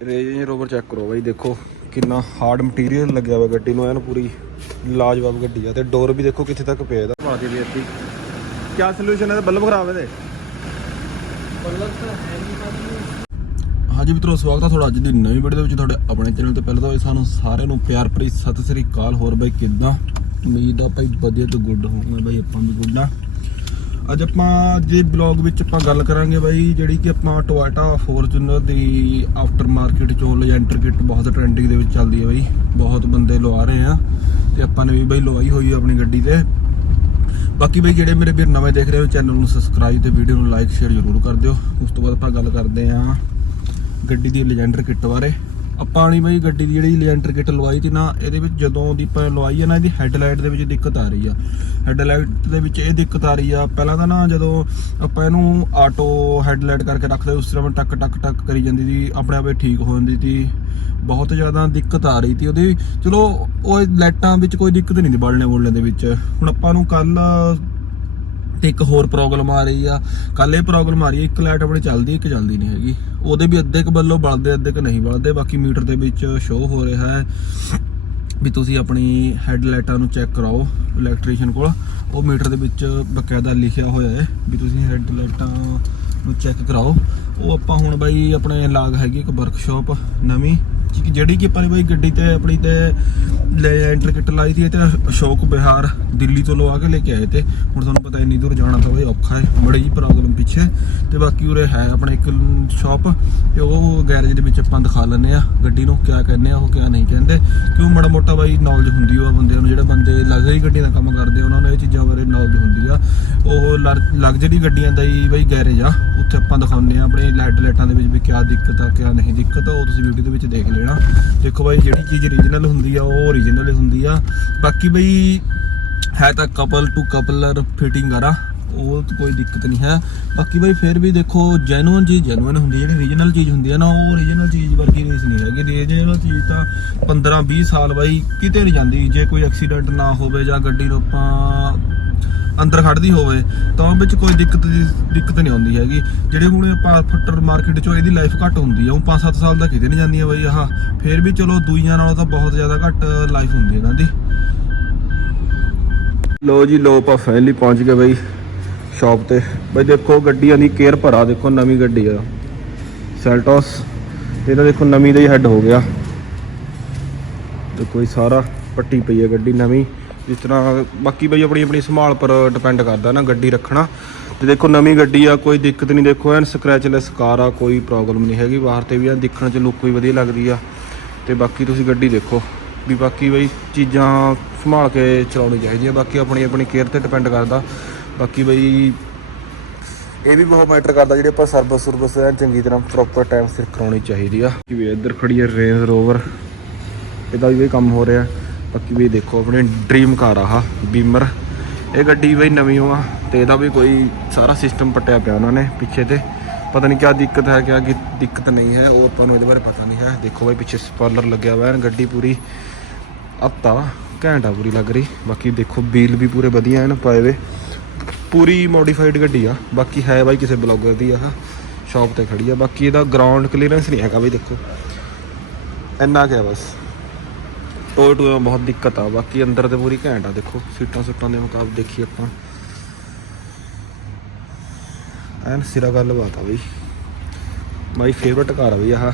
Range Rover check ਕਰੋ ਬਾਈ ਦੇਖੋ ਕਿੰਨਾ ਹਾਰਡ ਮਟੀਰੀਅਲ ਲੱਗਿਆ ਹੋਇਆ ਗੱਡੀ ਨੂੰ ਐਨ ਪੂਰੀ ਲਾਜਵਾਬ ਗੱਡੀ ਆ ਤੇ ਡੋਰ ਵੀ ਦੇਖੋ ਕਿੱਥੇ ਤੱਕ ਪਿਆ ਇਹਦਾ। ਪਾ ਦੇ ਵੀ ਇੱਥੇ। ਕੀ ਸੋਲੂਸ਼ਨ ਹੈ ਇਹਦਾ? ਬੱਲਬ ਖਰਾਬ ਹੈ ਇਹਦੇ। ਹਾਂਜੀ ਮਿੱਤਰੋ ਸਵਾਗਤ ਹੈ ਤੁਹਾਡਾ ਅੱਜ ਦੀ ਨਵੀਂ ਵੀਡੀਓ ਦੇ ਵਿੱਚ ਤੁਹਾਡੇ ਆਪਣੇ ਚੈਨਲ ਤੇ। ਪਹਿਲਾਂ ਤਾਂ ਸਾਨੂੰ ਸਾਰਿਆਂ ਨੂੰ ਪਿਆਰ ਭਰੀ ਸਤਿ ਸ੍ਰੀ ਅਕਾਲ। ਹੋਰ ਬਾਈ ਕਿੱਦਾਂ? ਉਮੀਦ ਆ ਭਾਈ ਵਧੀਆ ਤੋਂ ਗੁੱਡ ਹੋਵਾਂਗੇ ਬਾਈ ਆਪਾਂ ਵੀ ਗੁੱਡ ਆ। ਅੱਜ ਆਪਾਂ ਜੇ ਬਲੌਗ ਵਿੱਚ ਆਪਾਂ ਗੱਲ ਕਰਾਂਗੇ ਬਾਈ, ਜਿਹੜੀ ਕਿ ਆਪਾਂ ਟੋਇਟਾ ਫੋਰਚੂਨਰ ਦੀ ਆਫਟਰ ਮਾਰਕੀਟ ਚੋਂ ਲੈਜੈਂਡਰ ਕਿੱਟ ਬਹੁਤ ਟ੍ਰੈਂਡਿੰਗ ਦੇ ਵਿੱਚ ਚੱਲਦੀ ਹੈ ਬਾਈ। ਬਹੁਤ ਬੰਦੇ ਲਵਾ ਰਹੇ ਆ ਤੇ ਆਪਾਂ ਨੇ ਵੀ ਬਾਈ ਲਵਾਈ ਹੋਈ ਆਪਣੀ ਗੱਡੀ ਤੇ। ਬਾਕੀ ਬਾਈ, ਜਿਹੜੇ ਮੇਰੇ ਵੀਰ ਨਵੇਂ ਦੇਖ ਰਹੇ ਹੋ ਚੈਨਲ ਨੂੰ ਸਬਸਕ੍ਰਾਈਬ ਤੇ ਵੀਡੀਓ ਨੂੰ ਲਾਈਕ ਸ਼ੇਅਰ ਜ਼ਰੂਰ ਕਰ ਦਿਓ। ਉਸ ਤੋਂ ਬਾਅਦ ਆਪਾਂ ਗੱਲ ਕਰਦੇ ਆਂ ਗੱਡੀ ਦੀ ਲੈਜੈਂਡਰ ਕਿੱਟ ਬਾਰੇ। ਆਪਾਂ ਨਹੀਂ ਬਈ ਗੱਡੀ ਦੀ ਜਿਹੜੀ ਲੈਂਟਰ ਕਿੱਟ ਲਵਾਈ ਸੀ ਨਾ, ਇਹਦੇ ਵਿੱਚ ਜਦੋਂ ਦੀ ਆਪਾਂ ਲਵਾਈ ਆ ਨਾ, ਇਹਦੀ ਹੈਡਲਾਈਟ ਦੇ ਵਿੱਚ ਦਿੱਕਤ ਆ ਰਹੀ ਆ। ਹੈਡਲਾਈਟ ਦੇ ਵਿੱਚ ਇਹ ਦਿੱਕਤ ਆ ਰਹੀ ਆ। ਪਹਿਲਾਂ ਤਾਂ ਨਾ ਜਦੋਂ ਆਪਾਂ ਇਹਨੂੰ ਆਟੋ ਹੈਡਲਾਈਟ ਕਰਕੇ ਰੱਖਦੇ, ਉਸ ਤਰ੍ਹਾਂ ਟਕ ਟਕ ਟਕ ਕਰੀ ਜਾਂਦੀ ਸੀ, ਆਪਣੇ ਆਪੇ ਠੀਕ ਹੋ ਜਾਂਦੀ ਸੀ। ਬਹੁਤ ਜ਼ਿਆਦਾ ਦਿੱਕਤ ਆ ਰਹੀ ਸੀ ਉਹਦੀ। ਚਲੋ, ਉਹ ਲਾਈਟਾਂ ਵਿੱਚ ਕੋਈ ਦਿੱਕਤ ਨਹੀਂ ਸੀ ਬਲਣੇ ਬੋਲਣੇ ਦੇ ਵਿੱਚ। ਹੁਣ ਆਪਾਂ ਨੂੰ ਕੱਲ ਤੇ ਇੱਕ ਹੋਰ ਪ੍ਰੋਬਲਮ ਆ ਰਹੀ ਆ। ਕੱਲ ਇਹ ਪ੍ਰੋਬਲਮ ਆ ਰਹੀ ਹੈ ਇੱਕ ਲਾਈਟ ਆਪਣੀ ਚੱਲਦੀ, ਇੱਕ ਚੱਲਦੀ ਨਹੀਂ ਹੈਗੀ। ਉਹਦੇ ਵੀ ਅੱਧੇ ਕੁ ਵੱਲੋਂ ਬਲਦੇ, ਅੱਧੇ ਕੁ ਨਹੀਂ ਬਲਦੇ, ਬਾਕੀ ਮੀਟਰ ਦੇ ਵਿੱਚ ਸ਼ੋ ਹੋ ਰਿਹਾ ਹੈ ਵੀ ਤੁਸੀਂ ਆਪਣੀ ਹੈਡ ਲਾਈਟਾਂ ਨੂੰ ਚੈੱਕ ਕਰਾਓ ਇਲੈਕਟ੍ਰੀਸ਼ੀਅਨ ਕੋਲ। ਉਹ ਮੀਟਰ ਦੇ ਵਿੱਚ ਬਕਾਇਦਾ ਲਿਖਿਆ ਹੋਇਆ ਹੈ ਵੀ ਤੁਸੀਂ ਹੈਡਲਾਈਟਾਂ ਨੂੰ ਚੈੱਕ ਕਰਾਓ। ਉਹ ਆਪਾਂ ਹੁਣ ਬਾਈ ਆਪਣੇ ਲਾਗ ਹੈਗੀ ਇੱਕ ਵਰਕਸ਼ਾਪ ਨਵੀਂ। ਕਿ ਜਿਹੜੀ ਕਿ ਆਪਾਂ ਨੇ ਬਾਈ ਗੱਡੀ ਤੇ ਆਪਣੀ ਤੇ ਲੈ ਐਂਟਰ ਕਿੱਟ ਲਾਈ ਸੀ ਤੇ ਅਸ਼ੋਕ ਬਿਹਾਰ ਦਿੱਲੀ ਤੋਂ ਲਵਾ ਕੇ ਲੈ ਕੇ ਆਏ ਤੇ ਹੁਣ ਤੁਹਾਨੂੰ ਪਤਾ ਇੰਨੀ ਦੂਰ ਜਾਣਾ ਤਾਂ ਔਖਾ ਹੈ, ਬੜੀ ਜੀ ਪ੍ਰੋਬਲਮ ਪਿੱਛੇ। ਤੇ ਬਾਕੀ ਉਰੇ ਹੈ ਆਪਣੇ ਇੱਕ ਸ਼ਾਪ ਤੇ ਉਹ ਗੈਰੇਜ ਦੇ ਵਿੱਚ ਆਪਾਂ ਦਿਖਾ ਲੈਂਦੇ ਆ ਗੱਡੀ ਨੂੰ ਕਿਆ ਕਹਿੰਦੇ ਆ, ਉਹ ਕਿਆ ਨਹੀਂ ਕਹਿੰਦੇ। ਕਿਉਂ ਮਾੜਾ ਮੋਟਾ ਬਾਈ ਨੌਲੇਜ ਹੁੰਦੀ ਉਹ ਬੰਦਿਆਂ ਨੂੰ, ਜਿਹੜੇ ਬੰਦੇ ਲਗਜ਼ਰੀ ਗੱਡੀਆਂ ਦਾ ਕੰਮ ਕਰਦੇ, ਉਹਨਾਂ ਨੂੰ ਇਹ ਚੀਜ਼ਾਂ ਬਾਰੇ ਨੌਲੇਜ ਹੁੰਦੀ ਆ। ਉਹ ਲਗਜ਼ਰੀ ਗੱਡੀਆਂ ਦਾ ਹੀ ਬਾਈ ਗੈਰੇਜ ਆ, ਉੱਥੇ ਆਪਾਂ ਦਿਖਾਉਂਦੇ ਆ ਆਪਣੇ ਲਾਈਟ ਲਾਈਟਾਂ ਦੇ ਵਿੱਚ ਵੀ ਕਿਆ ਦਿੱਕਤ ਆ, ਕਿਆ ਨਹੀਂ ਦਿੱਕਤ ਆ, ਉਹ ਤੁਸੀਂ ਵੀਡੀਓ ਦੇ ਵਿੱਚ ਦੇਖ ਲੈਣਾ। ਦੇਖੋ ਬਾਈ ਜਿਹੜੀ ਚੀਜ਼ ਓਰੀਜਨਲ ਹੁੰਦੀ ਆ, ਉਹ ਓਰੀਜਨਲ ਹੀ ਹੁੰਦੀ ਆ। ਬਾਕੀ ਬਈ ਹੈ ਤਾਂ ਕਪਲ ਟੂ ਕਪਲਰ ਫਿਟਿੰਗ ਆ ਉਹ ਕੋਈ ਦਿੱਕਤ ਨਹੀਂ ਹੈ। ਬਾਕੀ ਬਈ ਫਿਰ ਵੀ ਦੇਖੋ ਜੈਨੂਇਨ ਚੀਜ਼ ਜੈਨੂਇਨ ਹੁੰਦੀ ਜਿਹੜੀ ਓਰੀਜਨਲ ਚੀਜ਼ ਹੁੰਦੀ ਹੈ ਨਾ, ਉਹ ਓਰੀਜਨਲ ਚੀਜ਼ ਵਰਗੀ ਰੀਸ ਨਹੀਂ ਹੈਗੀ। ਓਰੀਜਨਲ ਚੀਜ਼ ਤਾਂ 15 20 ਸਾਲ ਬਾਈ ਕਿਤੇ ਨਹੀਂ ਜਾਂਦੀ। ਜੇ ਕੋਈ ਐਕਸੀਡੈਂਟ ਨਾ ਹੋਵੇ ਜਾਂ ਗੱਡੀ ਨੂੰ ਆਪਾਂ ਅੰਦਰ ਖੜਦੀ ਹੋਵੇ, ਤਾਂ ਵਿੱਚ ਕੋਈ ਦਿੱਕਤ ਦੀ, ਦਿੱਕਤ ਨਹੀਂ ਆਉਂਦੀ ਹੈਗੀ। ਜਿਹੜੇ ਹੁਣ ਆਪਾਂ ਫੱਟਰ ਮਾਰਕੀਟ ਚੋਂ ਇਹਦੀ ਲਾਈਫ ਘੱਟ ਹੁੰਦੀ ਹੈ ਉਹ 5-7 ਸਾਲ ਦਾ ਕਿਤੇ ਨਹੀਂ ਜਾਂਦੀ ਹੈ ਬਾਈ ਆਹ। ਫਿਰ ਵੀ ਚਲੋ ਦੂਈਆਂ ਨਾਲੋਂ ਤਾਂ ਬਹੁਤ ਜ਼ਿਆਦਾ ਘੱਟ ਲਾਈਫ ਹੁੰਦੀ ਹੈ ਇਹਨਾਂ ਦੀ। ਲੋ ਜੀ ਲੋ ਆਪਾਂ ਫਾਈਨਲੀ ਪਹੁੰਚ ਗਏ ਬਈ। ਸ਼ਾਪ ਤੇ। ਬਈ ਦੇਖੋ ਗੱਡੀਆਂ ਦੀ ਕੇਅਰ ਭਰਾ, ਦੇਖੋ ਨਵੀਂ ਗੱਡੀ ਆ। ਸੈਲਟੋਸ ਇਹਦਾ ਦੇਖੋ ਨਵੀਂ ਦਾ ਹੀ ਹੈੱਡ ਹੋ ਗਿਆ। ਤੇ ਕੋਈ ਸਾਰਾ ਪੱਟੀ ਪਈ ਹੈ ਗੱਡੀ ਨਵੀਂ। ਜਿਸ ਤਰ੍ਹਾਂ ਬਾਕੀ ਬਈ ਆਪਣੀ ਆਪਣੀ ਸੰਭਾਲ ਪਰ ਡਿਪੈਂਡ ਕਰਦਾ ਨਾ ਗੱਡੀ ਰੱਖਣਾ। ਤੇ ਦੇਖੋ ਨਵੀਂ ਗੱਡੀ ਆ, ਕੋਈ ਦਿੱਕਤ ਨਹੀਂ। ਦੇਖੋ ਐਨ ਸਕ੍ਰੈਚਲੈਸ ਕਾਰ ਆ, ਕੋਈ ਪ੍ਰੋਬਲਮ ਨਹੀਂ ਹੈਗੀ। ਬਾਹਰ ਤੇ ਵੀ ਆ ਦੇਖਣ ਚ ਲੁੱਕ ਵੀ ਵਧੀਆ ਲੱਗਦੀ ਆ। ਤੇ ਬਾਕੀ ਤੁਸੀਂ ਗੱਡੀ ਦੇਖੋ। ਵੀ ਬਾਕੀ ਬਈ ਚੀਜ਼ਾਂ ਸੰਭਾਲ ਕੇ ਚਲਾਉਣੀ ਚਾਹੀਦੀਆਂ। ਬਾਕੀ ਆਪਣੀ ਆਪਣੀ ਕੇਅਰ ਤੇ ਡਿਪੈਂਡ ਕਰਦਾ। ਬਾਕੀ ਬਈ ਇਹ ਵੀ ਬਹੁਤ ਮੈਟਰ ਕਰਦਾ ਜਿਹੜੇ ਆਪਾਂ ਸਰਵਿਸ ਸਰਵਿਸ ਐਨ ਚੰਗੀ ਤਰ੍ਹਾਂ ਪ੍ਰੋਪਰ ਟਾਈਮ ਸਿਰ ਕਰਾਉਣੀ ਚਾਹੀਦੀ ਆ। ਕਿ ਵੀ ਇੱਧਰ ਖੜੀ ਹੈ ਰੇਂਜ ਰੋਵਰ ਇਹਦਾ ਵੀ ਕੰਮ ਹੋ ਰਿਹਾ। ਬਾਕੀ ਵੀ ਦੇਖੋ ਆਪਣੇ ਡ੍ਰੀਮ ਕਾਰ ਆ ਬੀਮਰ ਇਹ ਗੱਡੀ ਬਈ ਨਵੀਂ ਓ ਆ ਤੇ ਇਹਦਾ ਵੀ ਕੋਈ ਸਾਰਾ ਸਿਸਟਮ ਪੱਟਿਆ ਪਿਆ ਉਹਨਾਂ ਨੇ ਪਿੱਛੇ ਤੇ। ਪਤਾ ਨਹੀਂ ਕਿਆ ਦਿੱਕਤ ਹੈ, ਕਿਆ ਕੀ ਦਿੱਕਤ ਨਹੀਂ ਹੈ, ਉਹ ਆਪਾਂ ਨੂੰ ਇਹਦੇ ਬਾਰੇ ਪਤਾ ਨਹੀਂ ਹੈ। ਦੇਖੋ ਬਈ ਪਿੱਛੇ ਸਪੋਇਲਰ ਲੱਗਿਆ ਹੋਇਆ ਹੈ ਗੱਡੀ ਪੂਰੀ ਅੱਤਾ ਘੈਂਟਾ ਪੂਰੀ ਲੱਗ ਰਹੀ। ਬਾਕੀ ਦੇਖੋ ਵੀਲ ਵੀ ਪੂਰੇ ਵਧੀਆ ਹਨ ਪਾਏ ਵੇ ਪੂਰੀ ਮੋਡੀਫਾਈਡ ਗੱਡੀ ਆ। ਬਾਕੀ ਹੈ ਬਾਈ ਕਿਸੇ ਬਲੌਗਰ ਦੀ ਆਹ ਸ਼ਾਪ ਤੇ ਖੜੀ ਆ। ਬਾਕੀ ਇਹਦਾ ਗਰਾਊਂਡ ਕਲੀਅਰੈਂਸ ਨਹੀਂ ਹੈਗਾ ਬਈ, ਦੇਖੋ। ਇੰਨਾ ਕੁ ਬਸ। ਟੋਏ ਟੋਏ ਬਹੁਤ ਦਿੱਕਤ ਆ। ਬਾਕੀ ਅੰਦਰ ਤੇ ਪੂਰੀ ਘੈਂਟ ਆ, ਦੇਖੋ। ਸੀਟਾਂ ਸੁੱਟਾਂ ਦੇ ਮੁਕਾਬਲੇ ਦੇਖੀ ਆਪਾਂ। ਐਨ ਸਿਰਾ ਗੱਲ ਬਾਤ ਆ ਬਈ। ਮਾਈ ਫੇਵਰਟ ਕਾਰ ਆ ਬਈ ਆਹ।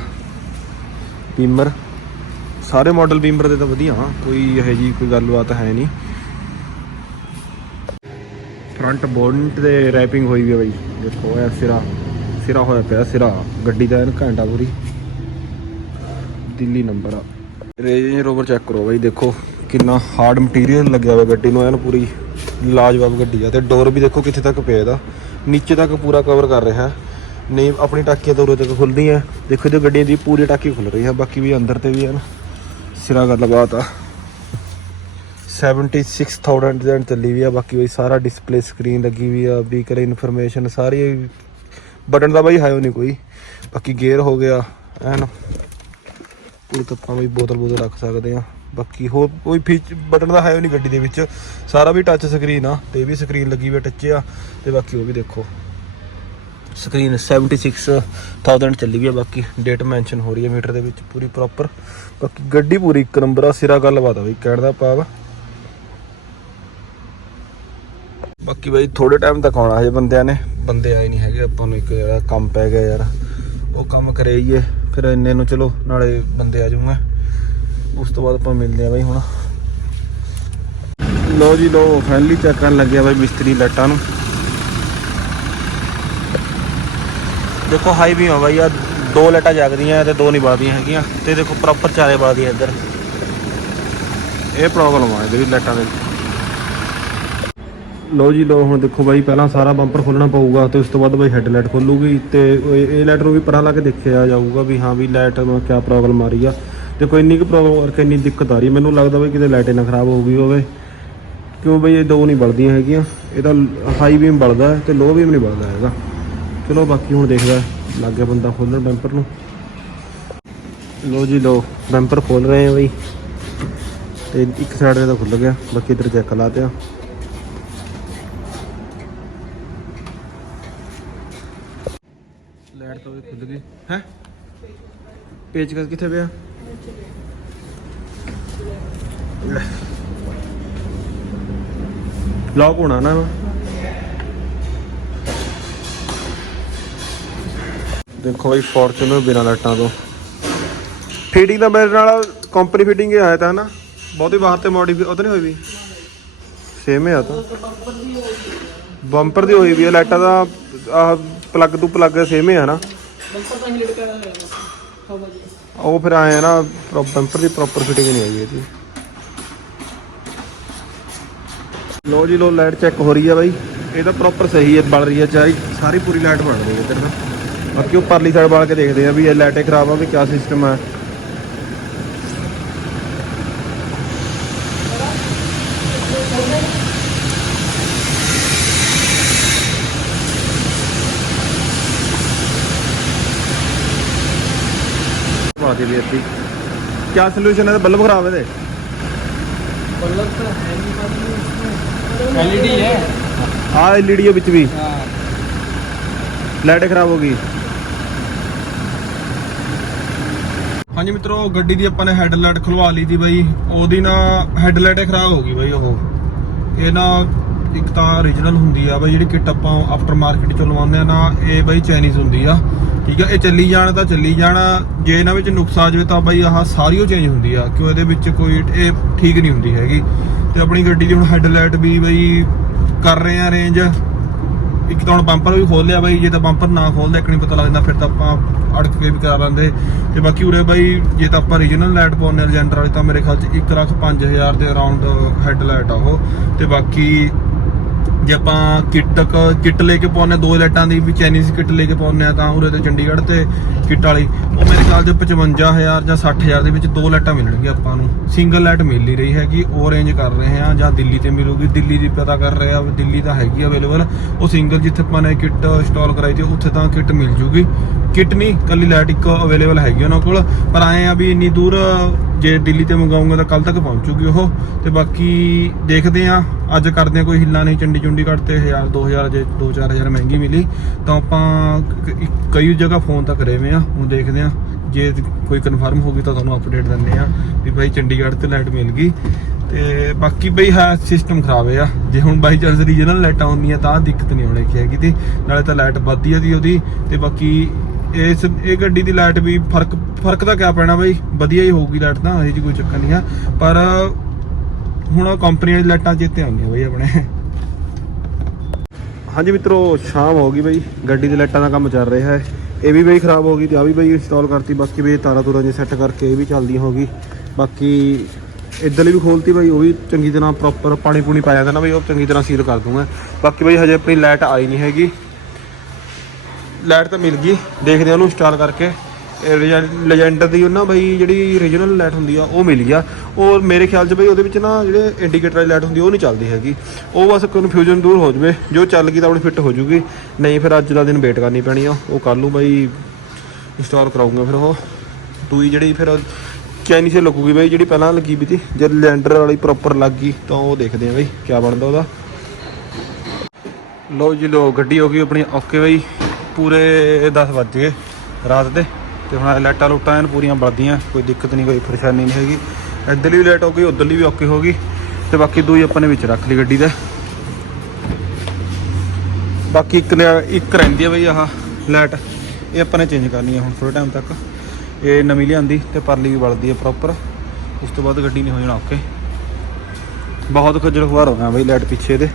ਬੀਮਰ ਸਾਰੇ ਮਾਡਲ ਬੀਮਰ ਦੇ ਤਾਂ ਵਧੀਆ ਆ। ਕੋਈ ਇਹੋ ਜੀ ਕੋਈ ਗੱਲਬਾਤ ਹੈ ਨਹੀਂ। ਫਰੰਟ ਬੋਨਟ ਤੇ ਰੈਪਿੰਗ ਹੋਈ ਵੀ ਆ ਬਾਈ। ਦੇਖੋ, ਇਹ ਸਿਰਾ ਸਿਰਾ ਹੋਇਆ ਪਿਆ, ਸਿਰਾ। ਗੱਡੀ ਦਾ ਐਨ ਘੰਟਾ ਪੂਰੀ। ਦਿੱਲੀ ਨੰਬਰ ਆ। ਰੇਂਜ ਰੋਵਰ ਚੈੱਕ ਕਰੋ ਬਾਈ, ਦੇਖੋ ਕਿੰਨਾ ਹਾਰਡ ਮਟੀਰੀਅਲ ਲੱਗਿਆ ਹੋਇਆ ਗੱਡੀ ਨੂੰ ਐਨ ਪੂਰੀ ਲਾਜਵਾਬ ਗੱਡੀ ਆ। ਤੇ ਡੋਰ ਵੀ ਦੇਖੋ ਕਿੱਥੇ ਤੱਕ ਪਿਆ ਇਹਦਾ। ਨੀਚੇ ਤੱਕ ਪੂਰਾ ਕਵਰ ਕਰ ਰਿਹਾ। ਨਹੀਂ, ਆਪਣੀ ਟਾਕੀਆਂ ਤੋਂ ਉਰੇ ਤੱਕ ਖੁੱਲਦੀਆਂ। ਦੇਖੋ ਜੋ ਗੱਡੀਆਂ ਦੀ ਪੂਰੀ ਟਾਕੀ ਖੁੱਲ ਰਹੀ ਹੈ ਬਾਕੀ ਵੀ ਅੰਦਰ ਤੇ ਵੀ ਹਨ ਸਿਰਾ ਗੱਲਬਾਤ ਆ। 76000 ਦੇ ਚੱਲੀ ਵੀ ਆ, ਬਾਕੀ ਬਈ ਸਾਰਾ ਡਿਸਪਲੇ ਸਕਰੀਨ ਲੱਗੀ ਵੀ ਆ ਵਹੀਕਲ ਇਨਫੋਰਮੇਸ਼ਨ ਸਾਰੀ ਬਟਨ ਦਾ ਬਾਈ ਹੈ ਨਹੀਂ ਕੋਈ। ਬਾਕੀ ਗੇਅਰ ਹੋ ਗਿਆ, ਐਨ। ਪੂਰੀ ਕੱਪਾਂ ਬਈ ਬੋਤਲ ਬੋਤਲ ਰੱਖ ਸਕਦੇ ਆ। ਬਾਕੀ ਹੋਰ ਕੋਈ ਫੀਚ ਬਟਨ ਦਾ ਹੈ ਨਹੀਂ ਗੱਡੀ ਦੇ ਵਿੱਚ। ਸਾਰਾ ਵੀ ਟੱਚ ਸਕਰੀਨ ਆ, ਤੇ ਇਹ ਵੀ ਸਕਰੀਨ ਲੱਗੀ ਹੋਈ ਟੱਚ ਆ, ਤੇ ਬਾਕੀ ਉਹ ਵੀ ਦੇਖੋ। ਸਕਰੀਨ 76000 ਚੱਲੀ ਵੀ ਆ, ਬਾਕੀ ਡੇਟ ਮੈਂਸ਼ਨ ਹੋ ਰਹੀ ਹੈ ਮੀਟਰ ਦੇ ਵਿੱਚ, ਪੂਰੀ ਪ੍ਰੋਪਰ ਬਾਕੀ ਗੱਡੀ ਪੂਰੀ ਇੱਕ ਨੰਬਰ ਆ, ਸਿਰਾ ਗੱਲਬਾਤ ਆ ਬਈ, ਕਹਿਣ ਦਾ ਪਾਵ ਬਾਕੀ ਬਾਈ ਥੋੜੇ ਟਾਈਮ ਤੱਕ ਆਉਣਾ ਹਜੇ ਬੰਦਿਆਂ ਨੇ। ਬੰਦੇ ਆਏ ਨਹੀਂ ਹੈਗੇ, ਆਪਾਂ ਨੂੰ ਇੱਕ ਜਿਹੜਾ ਕੰਮ ਪੈ ਗਿਆ ਯਾਰ। ਉਹ ਕੰਮ ਕਰੇ ਹੀਏ ਫਿਰ ਇੰਨੇ ਨੂੰ ਚਲੋ ਨਾਲੇ ਬੰਦੇ ਆ ਜਾਊਗਾ। ਉਸ ਤੋਂ ਬਾਅਦ ਆਪਾਂ ਮਿਲਦੇ ਆ ਬਾਈ ਹੁਣ। ਲੋ ਜੀ ਲੋ ਫਾਈਨਲੀ ਚੈੱਕ ਕਰਨ ਲੱਗਿਆ ਬਾਈ ਮਿਸਤਰੀ ਲੱਟਾਂ ਨੂੰ। ਦੇਖੋ ਹਾਈ ਵੀ ਆ ਬਾਈ ਆ ਦੋ ਲਾਈਟਾਂ ਜਗਦੀਆਂ ਤੇ ਦੋ ਨਹੀਂ ਬਲਦੀਆਂ ਹੈਗੀਆਂ। ਤੇ ਦੇਖੋ ਪ੍ਰੋਪਰ ਚਾਰੇ ਬਲਦੀਆਂ ਇੱਧਰ। ਇਹ ਪ੍ਰੋਬਲਮ ਆ ਇਹਦੇ ਵੀ ਲਾਈਟਾਂ ਦੇ ਲੋ ਜੀ ਲੋ ਹੁਣ ਦੇਖੋ ਬਾਈ, ਪਹਿਲਾਂ ਸਾਰਾ ਬੰਪਰ ਖੋਲਣਾ ਪਊਗਾ ਤੇ ਉਸ ਤੋਂ ਬਾਅਦ ਬਾਈ ਹੈਡਲਾਈਟ ਖੋਲੂਗੀ ਤੇ ਇਹ ਇਹ ਲਾਈਟ ਨੂੰ ਵੀ ਪਰਾਂ ਲਾ ਕੇ ਦੇਖਿਆ ਜਾਊਗਾ ਵੀ ਹਾਂ ਵੀ ਲਾਈਟ ਨੂੰ ਕੀ ਪ੍ਰੋਬਲਮ ਆ ਰਹੀ ਆ। ਦੇਖੋ, ਇੰਨੀ ਕੁ ਪ੍ਰੋਬਲਮ ਕਰਕੇ ਇੰਨੀ ਦਿੱਕਤ ਆ ਰਹੀ। ਮੈਨੂੰ ਲੱਗਦਾ ਬਈ ਕਿਤੇ ਲਾਈਟ ਨਾ ਖਰਾਬ ਹੋ ਗਈ ਹੋਵੇ। ਕਿਉਂ ਬਈ, ਇਹ ਦੋ ਨਹੀਂ ਬਲਦੀਆਂ ਹੈਗੀਆਂ। ਇਹਦਾ ਹਾਈ ਬੀਮ ਬਲਦਾ ਹੈ ਤੇ ਲੋ ਬੀਮ ਨਹੀਂ ਬਲਦਾ ਹੈਗਾ। ਚਲੋ, ਬਾਕੀ ਹੁਣ ਦੇਖਦਾ ਲੱਗ ਗਿਆ ਬੰਦਾ ਖੋਲਣ ਬੈਂਪਰ ਨੂੰ। ਲੋ ਜੀ ਲੋ ਬੈਂਪਰ ਖੋਲ ਰਹੇ ਆ ਬਈ। ਤੇ ਇੱਕ ਸਾਈਡ ਤੇ ਤਾਂ ਖੁੱਲ ਗਿਆ। ਬਾਕੀ ਇਧਰ ਚੈੱਕ ਲਾ ਤਿਆ ਲਾਈਟ ਤਾਂ ਵੀ ਖੁੱਲ ਗਈ ਹੈ ਪੇਚਕਸ ਕਿੱਥੇ ਪਿਆ? ਲੌਕ ਹੋਣਾ ਨਾ ਦੇਖੋ ਬਈ ਫੋਰਚੂਨਰ ਬਿਨਾਂ ਲਾਈਟਾਂ ਤੋਂ। ਫੀਡਿੰਗ ਦਾ ਮੇਰੇ ਨਾਲ ਕੰਪਨੀ ਫੀਡਿੰਗ ਹੀ ਆਇਆ ਤਾਂ ਨਾ ਬਹੁਤੀ ਬਾਹਰ ਤੇ ਮੋਡੀਫਾਈ ਉਹ ਤਾਂ ਨਹੀਂ ਹੋਈ ਵੀ? ਸੇਮ ਹੀ ਆ ਤਾਂ। ਬੰਪਰ ਦੀ ਹੋਈ ਵੀ ਹੈ ਲਾਈਟਾਂ ਦਾ ਆਹ ਪਲੱਗ ਤੋਂ ਪਲੱਗ ਸੇਮ ਹੀ ਆ ਨਾ ਉਹ ਫਿਰ ਆਏ ਆ ਨਾ ਬੰਪਰ ਦੀ ਪ੍ਰੋਪਰ ਫਿਟਿੰਗ ਨਹੀਂ ਆਈ ਇਹਦੀ। ਲੋ ਜੀ ਲੋ ਲਾਈਟ ਚੈੱਕ ਹੋ ਰਹੀ ਹੈ ਬਾਈ। ਇਹ ਤਾਂ ਪ੍ਰੋਪਰ ਸਹੀ ਹੈ ਬਲ ਰਹੀ ਹੈ ਚਾਰੀ ਸਾਰੀ ਪੂਰੀ ਲਾਈਟ ਬਣ ਰਹੀ ਹੈ ਇੱਧਰ ਤਾਂ। ਬਾਕੀ ਉਹ ਪਰਲੀ ਸਾਈਡ ਵਾਲ ਕੇ ਦੇਖਦੇ ਆ ਵੀ ਇਹ ਲਾਈਟੇ ਖਰਾਬ ਆ ਵੀ ਕਿਆ ਸਿਸਟਮ ਹੈ ਬਾਤ ਵੀ ਅੱਧੀ ਕਿਆ ਸੋਲੂਸ਼ਨ ਹੈ ਬੱਲਬ ਖਰਾਬ ਹੈ ਇਹਦੇ एलईडी है ਆ ਐਲਈਡੀ ਵਿੱਚ ਵੀ हाँ ਲਾਈਟ ਖਰਾਬ ਹੋ ਗਈ ਹਾਂਜੀ ਮਿੱਤਰੋ ਗੱਡੀ ਦੀ ਆਪਾਂ ਨੇ ਹੈਡਲਾਈਟ ਖੁਲਵਾ ਲਈ ਦੀ ਬਾਈ ਉਹਦੀ ਨਾ ਹੈਡਲਾਈਟ ਖਰਾਬ ਹੋ ਗਈ ਬਾਈ ਉਹ ਇਹ ਨਾ ਇੱਕ ਤਾਂ origignal ਹੁੰਦੀ ਆ ਬਈ, ਜਿਹੜੀ ਕਿੱਟ ਆਪਾਂ ਆਫਟਰ ਮਾਰਕੀਟ ਚੋਂ ਲਵਾਉਂਦੇ ਆ ਨਾ, ਇਹ ਬਈ ਚਾਈਨੀਜ਼ ਹੁੰਦੀ ਆ, ਠੀਕ ਆ? ਇਹ ਚੱਲੀ ਜਾਣ ਤਾਂ ਚੱਲੀ ਜਾਣਾ, ਜੇ ਇਹਨਾਂ ਵਿੱਚ ਨੁਕਸ ਆ ਜਾਵੇ ਤਾਂ ਬਾਈ ਆਹ ਸਾਰੀ ਉਹ ਚੇਂਜ ਹੁੰਦੀ ਆ, ਕਿਉਂ ਇਹਦੇ ਵਿੱਚ ਕੋਈ ਇਹ ਠੀਕ ਨਹੀਂ ਹੁੰਦੀ ਹੈਗੀ। ਤੇ ਆਪਣੀ ਗੱਡੀ ਦੀ ਹੁਣ ਹੈਡਲਾਈਟ ਵੀ ਬਈ ਕਰ ਰਹੇ ਆ ਰੇਂਜ ਇੱਕ ਤਾਂ ਹੁਣ ਬੰਪਰ ਵੀ ਖੋਲ ਲਿਆ ਬਾਈ, ਜੇ ਤਾਂ ਬੰਪਰ ਨਾ ਖੋਲਦੇ ਇੱਕ ਨਹੀਂ ਪਤਾ ਲੱਗਦਾ, ਫਿਰ ਤਾਂ ਆਪਾਂ ਅੜਕ ਕੇ ਵੀ ਕਰਾ ਲੈਂਦੇ। ਤੇ ਬਾਕੀ ਉਰੇ ਬਾਈ, ਜੇ ਤਾਂ ਆਪਾਂ ਰੀਜਨਲ ਲਾਈਟ ਪਾਉਂਦੇ ਆ ਲੈਜੈਂਡਰ ਵਾਲੀ, ਤਾਂ ਮੇਰੇ ਖਿਆਲ ਚ 1 ਲੱਖ 5000 ਦੇ ਅਰਾਊਂਡ ਹੈਡ ਲਾਈਟ ਆ ਉਹ। ਤੇ ਬਾਕੀ ਜੇ ਆਪਾਂ ਕਿੱਟ ਕਿੱਟ ਲੈ ਕੇ ਪਾਉਂਦੇ ਆ ਦੋ ਲਾਈਟਾਂ ਦੀ ਵੀ ਚਾਈਨੀਜ਼ ਕਿੱਟ ਲੈ ਕੇ ਪਾਉਂਦੇ ਆ ਤਾਂ ਉਰੇ ਤੇ ਚੰਡੀਗੜ੍ਹ ਤੇ ਕਿੱਟ ਵਾਲੀ। ਉਹ ਮੇਰੇ ਖਿਆਲ ਚ 55000 ਜਾਂ 60000 ਦੇ ਵਿੱਚ ਦੋ ਲਾਈਟਾਂ ਮਿਲਣਗੀਆਂ ਆਪਾਂ ਨੂੰ। ਸਿੰਗਲ ਲਾਈਟ ਮਿਲ ਨਹੀਂ ਰਹੀ ਹੈਗੀ, ਉਹ ਅਰੇਂਜ ਕਰ ਰਹੇ ਆ ਜਾਂ ਦਿੱਲੀ ਤੇ ਮਿਲੂਗੀ। ਦਿੱਲੀ ਦੀ ਪਤਾ ਕਰ ਰਹੇ ਆ ਵੀ ਦਿੱਲੀ ਤਾਂ ਹੈਗੀ ਅਵੇਲੇਬਲ ਉਹ ਸਿੰਗਲ ਜਿੱਥੇ ਆਪਾਂ ਨੇ ਕਿੱਟ ਇੰਸਟਾਲ ਕਰਾਈ ਤੇ ਉੱਥੇ ਤਾਂ ਕਿੱਟ ਮਿਲ ਜੂਗੀ। ਕਿੱਟ ਨਹੀਂ, ਕੱਲੀ ਲਾਈਟ ਇੱਕ ਅਵੇਲੇਬਲ ਹੈਗੀ ਉਹਨਾਂ ਕੋਲ। ਪਰ ਆਏ ਆ ਵੀ ਇੰਨੀ ਦੂਰ ਜੇ ਦਿੱਲੀ ਤੇ ਮੰਗਾਉਂਗਾ ਤਾਂ ਕੱਲ ਤੱਕ ਪਹੁੰਚੂਗੀ ਉਹ। ਤੇ ਬਾਕੀ ਦੇਖਦੇ ਆ ਅੱਜ ਕਰਦੇ ਆ ਕੋਈ ਹਿੱਲਾ ਨਹੀਂ, ਚੰਡੀ ਚੁੰਡੀ ਤੇ 1000 2000 ਜੇ 2-4000 ਮਹਿੰਗੀ ਮਿਲੀ, ਤਾਂ ਆਪਾਂ ਕ- ਕਈ ਜਗ੍ਹਾ ਫੋਨ ਤਾਂ ਕਰੇ ਵੇ ਆ ਹੁਣ ਦੇਖਦੇ ਆ ਜੇ ਕੋਈ ਕਨਫਰਮ ਹੋ ਗਈ ਤਾਂ ਤੁਹਾਨੂੰ ਅਪਡੇਟ ਦਿੰਦੇ ਆ ਵੀ ਭਾਈ ਚੰਡੀਗੜ੍ਹ ਤੇ ਲਾਈਟ ਮਿਲ ਗਈ। ਤੇ ਬਾਕੀ ਬਈ ਹੈ ਸਿਸਟਮ ਖਰਾਬ ਹੈ ਆ। ਜੇ ਹੁਣ ਬਾਈ ਚਾਂਸ ਰੀਜਨਲ ਲਾਈਟਾਂ ਹੁੰਦੀਆਂ ਤਾਂ ਦਿੱਕਤ ਨਹੀਂ ਹੋਣੀ ਹੈਗੀ ਤੇ। ਨਾਲੇ ਤਾਂ ਲਾਈਟ ਵੱਧਦੀ ਆ ਦੀ ਉਹਦੀ। ਤੇ ਬਾਕੀ ਇਸ ਇਹ ਗੱਡੀ ਦੀ ਲਾਈਟ ਵੀ ਫ਼ਰਕ ਫ਼ਰਕ ਤਾਂ ਕਿਆ ਪੈਣਾ ਬਾਈ, ਵਧੀਆ ਹੀ ਹੋਊਗੀ ਲਾਈਟ ਤਾਂ, ਇਹ ਜੀ ਕੋਈ ਚੱਕਰ ਨਹੀਂ ਆ। ਪਰ ਹੁਣ ਕੰਪਨੀ ਵਾਲੀ ਲਾਈਟਾਂ ਚੇਤੇ ਆਉਂਦੀਆਂ ਬਈ ਆਪਣੇ। ਹਾਂਜੀ ਮਿੱਤਰੋ, ਸ਼ਾਮ ਹੋ ਗਈ ਬਾਈ, ਗੱਡੀ ਦੀ ਲਾਈਟਾਂ ਦਾ ਕੰਮ ਚੱਲ ਰਿਹਾ ਹੈ। ਇਹ ਵੀ ਬਈ ਖਰਾਬ ਹੋ ਗਈ ਤੇ ਆ ਵੀ ਬਈ ਇੰਸਟਾਲ ਕਰਤੀ, ਬਾਕੀ ਬਈ ਤਾਰਾਂ ਤੂਰਾਂ ਜੇ ਸੈੱਟ ਕਰਕੇ ਇਹ ਵੀ ਚੱਲਦੀ ਹੋ ਗਈ। ਬਾਕੀ ਇੱਧਰਲੀ ਵੀ ਖੋਲਤੀ ਬਈ, ਉਹ ਵੀ ਚੰਗੀ ਤਰ੍ਹਾਂ ਪ੍ਰੋਪਰ ਪਾਣੀ ਪੂਣੀ ਪਾਇਆ ਜਾਂਦਾ ਬਈ, ਉਹ ਚੰਗੀ ਤਰ੍ਹਾਂ ਸੀਲ ਕਰ ਦੂੰਗਾ। ਬਾਕੀ ਬਈ ਹਜੇ ਆਪਣੀ ਲਾਈਟ ਆਈ ਨਹੀਂ ਹੈਗੀ। ਲਾਈਟ ਤਾਂ ਮਿਲ ਗਈ, ਦੇਖਦੇ ਆ ਉਹਨੂੰ ਇੰਸਟਾਲ ਕਰਕੇ। ਲੈਜੈਂਡਰ ਦੀ ਉਹਨਾਂ ਬਈ ਜਿਹੜੀ ਰੀਜਨਲ ਲਾਈਟ ਹੁੰਦੀ ਆ, ਉਹ ਮਿਲ ਗਿਆ ਉਹ ਮੇਰੇ ਖਿਆਲ 'ਚ ਬਈ ਉਹਦੇ ਵਿੱਚ ਨਾ ਜਿਹੜੇ ਇੰਡੀਕੇਟਰ ਵਾਲੀ ਲਾਈਟ ਹੁੰਦੀ ਉਹ ਨਹੀਂ ਚੱਲਦੀ ਹੈਗੀ। ਉਹ ਬਸ ਕਨਫਿਊਜ਼ਨ ਦੂਰ ਹੋ ਜਵੇ। ਜੋ ਚੱਲ ਗਈ ਤਾਂ ਆਪਣੀ ਫਿੱਟ ਹੋ ਜੂਗੀ। ਨਹੀਂ ਫਿਰ ਅੱਜ ਦਾ ਦਿਨ ਵੇਟ ਕਰਨੀ ਪੈਣੀ ਆ। ਉਹ ਕੱਲ ਨੂੰ ਬਈ ਇੰਸਟਾਲ ਕਰਾਉਂਗਾ ਫਿਰ ਉਹ। ਦੂਈ ਜਿਹੜੀ ਫਿਰ ਚਾਈਨੀ ਸੇ ਲੱਗੂਗੀ ਬਈ, ਜਿਹੜੀ ਪਹਿਲਾਂ ਲੱਗੀ ਵੀ ਤੀ ਜਦ ਲੈਂਡਰ ਵਾਲੀ ਪ੍ਰੋਪਰ ਲੱਗ ਗਈ, ਤਾਂ ਉਹ ਦੇਖਦੇ ਆ ਬਈ ਕੀ ਬਣਦਾ ਉਹਦਾ। ਲੋ ਜੀ ਲੋ ਗੱਡੀ ਹੋ ਗਈ ਆਪਣੀ ਓਕੇ ਬਈ। ਪੂਰੇ 10 ਵੱਜ ਗਏ ਰਾਤ ਦੇ ਤੇ ਹੁਣ ਲਾਈਟਾਂ ਲੁੱਟਾਂ ਐਨ ਪੂਰੀਆਂ ਬਲਦੀਆਂ, ਕੋਈ ਦਿੱਕਤ ਨਹੀਂ, ਕੋਈ ਪਰੇਸ਼ਾਨੀ ਨਹੀਂ ਹੈਗੀ। ਇੱਧਰਲੀ ਵੀ ਲਾਈਟ ਹੋ ਗਈ ਉੱਧਰਲੀ ਵੀ ਓਕੇ ਹੋ ਗਈ ਤੇ ਬਾਕੀ ਦੂਈ ਆਪਾਂ ਨੇ ਵਿੱਚ ਰੱਖ ਲਈ ਗੱਡੀ ਦਾ। ਬਾਕੀ ਇੱਕ ਇੱਕ ਰਹਿੰਦੀ ਹੈ ਬਈ ਆਹ ਲਾਈਟ, ਇਹ ਆਪਾਂ ਨੇ ਚੇਂਜ ਕਰਨੀ ਹੈ ਹੁਣ ਥੋੜੇ ਟਾਈਮ ਤੱਕ। ਇਹ ਨਵੀਂ ਲਿਆਂਦੀ ਤੇ ਪਰਲੀ ਵੀ ਬਲਦੀ ਹੈ ਪ੍ਰੋਪਰ ਉਸ ਤੋਂ ਬਾਅਦ ਗੱਡੀ ਨਹੀਂ ਹੋ ਜਾਣਾ ਓਕੇ ਬਹੁਤ ਖੱਜਲ ਖੁਆਰ ਹੋਣਾ ਬਈ ਲਾਈਟ ਪਿੱਛੇ ਦੇ।